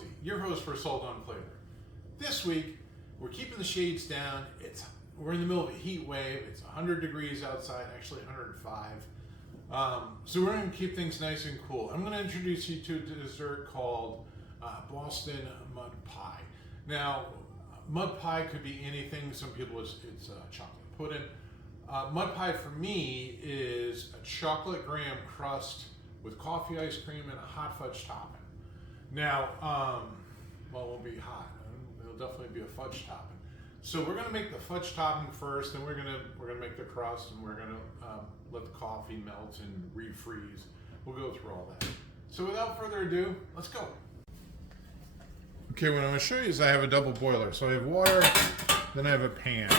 Velvety, your host for Salt on Flavor. This week, we're keeping the shades down. We're in the middle of a heat wave. It's 100 degrees outside, actually 105. So we're going to keep things nice and cool. I'm going to introduce you to a dessert called Boston mud pie. Now, mud pie could be anything. Some people it's chocolate pudding. Mud pie for me is a chocolate graham crust with coffee ice cream and a hot fudge topping. Now, well, it won't be hot. It'll definitely be a fudge topping. So we're gonna make the fudge topping first, and we're gonna make the crust, and we're gonna let the coffee melt and refreeze. We'll go through all that. So without further ado, let's go. Okay, what I'm gonna show you is I have a double boiler. So I have water, then I have a pan.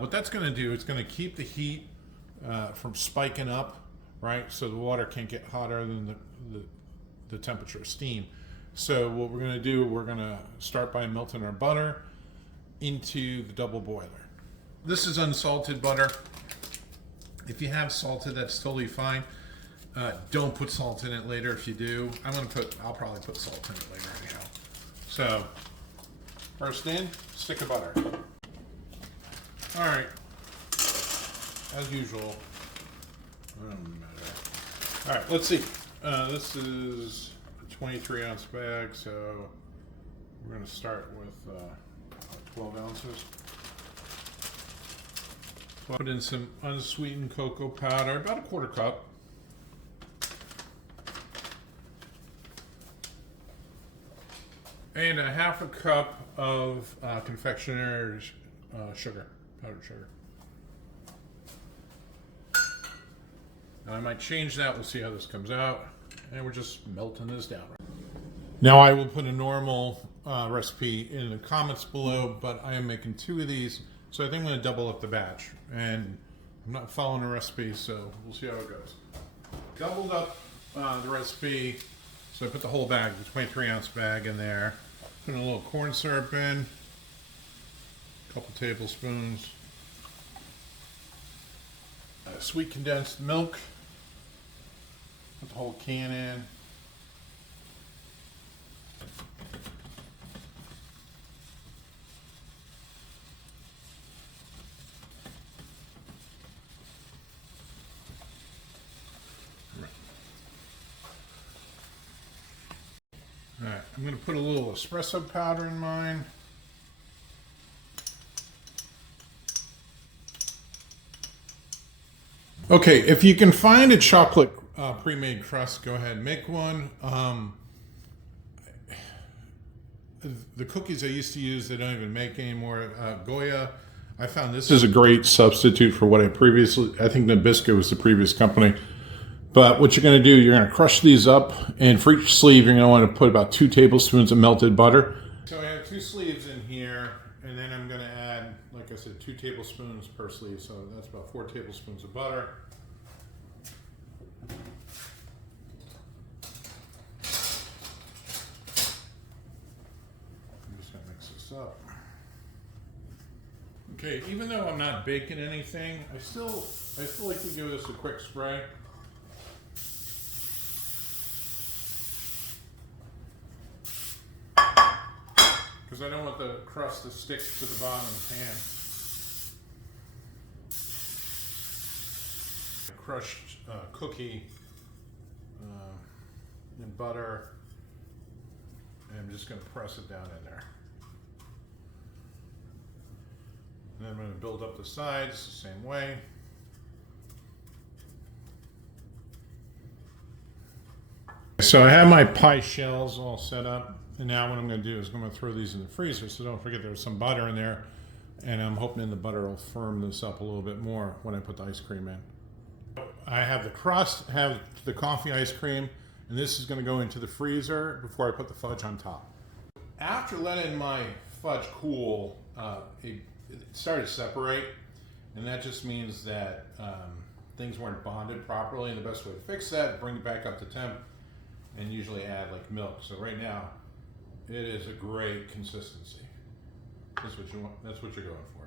What that's gonna do, it's gonna keep the heat from spiking up, right? So the water can't get hotter than the temperature of steam. So what we're gonna do, we're gonna start by melting our butter into the double boiler. This is unsalted butter. If you have salted, that's totally fine. Don't put salt in it later if you do. I'll probably put salt in it later anyhow. So, first in, stick of butter. All right, as usual. All right, let's see. This is a 23 ounce bag, so we're gonna start with 12 ounces. Put in some unsweetened cocoa powder, about a quarter cup. And a half a cup of confectioner's sugar, powdered sugar. Now I might change that, we'll see how this comes out. And we're just melting this down. Now I will put a normal recipe in the comments below, but I am making 2 of these, so I think I'm gonna double up the batch. And I'm not following a recipe, so we'll see how it goes. Doubled up the recipe, so I put the whole bag, the 23 ounce bag in there. Put a little corn syrup in, a couple tablespoons. Sweet condensed milk. Put the whole can in. All right, I'm going to put a little espresso powder in mine. Okay, if you can find a chocolate pre-made crust, go ahead and make one. The cookies I used to use, they don't even make anymore. Goya, I found this is a great substitute for what I think Nabisco was the previous company. But what you're going to do, you're going to crush these up, and for each sleeve, you're going to want to put about 2 tablespoons of melted butter. So I have 2 sleeves in here, and then I'm going to add, like I said, 2 tablespoons per sleeve, so that's about 4 tablespoons of butter. I'm just going to mix this up. Okay, even though I'm not baking anything, I still like to give this a quick spray. Because I don't want the crust to stick to the bottom of the pan. Crushed cookie and butter, and I'm just going to press it down in there. And then I'm going to build up the sides the same way. So I have my pie shells all set up. And now what I'm going to do is I'm going to throw these in the freezer. So don't forget there's some butter in there. And I'm hoping the butter will firm this up a little bit more when I put the ice cream in. I have the crust, have the coffee ice cream, and this is going to go into the freezer before I put the fudge on top. After letting my fudge cool, it started to separate. And that just means that things weren't bonded properly. And the best way to fix that, bring it back up to temp, and usually add like milk. So right now, it is a great consistency. That's what you want. That's what you're going for.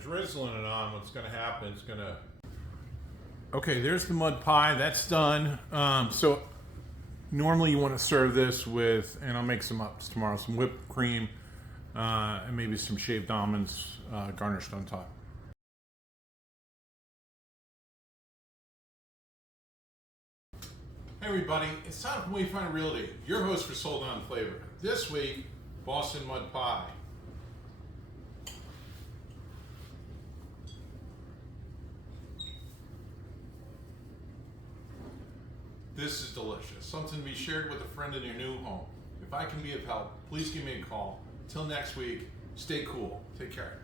drizzling it on, what's going to happen is going to... Okay, there's the mud pie. That's done. So normally you want to serve this with, and I'll make some ups tomorrow, some whipped cream and maybe some shaved almonds garnished on top. Hey everybody, it's time for Wayfinder Realty, your host for Sold On Flavor. This week, Boston mud pie. This is delicious. Something to be shared with a friend in your new home. If I can be of help, please give me a call. Till next week, stay cool. Take care.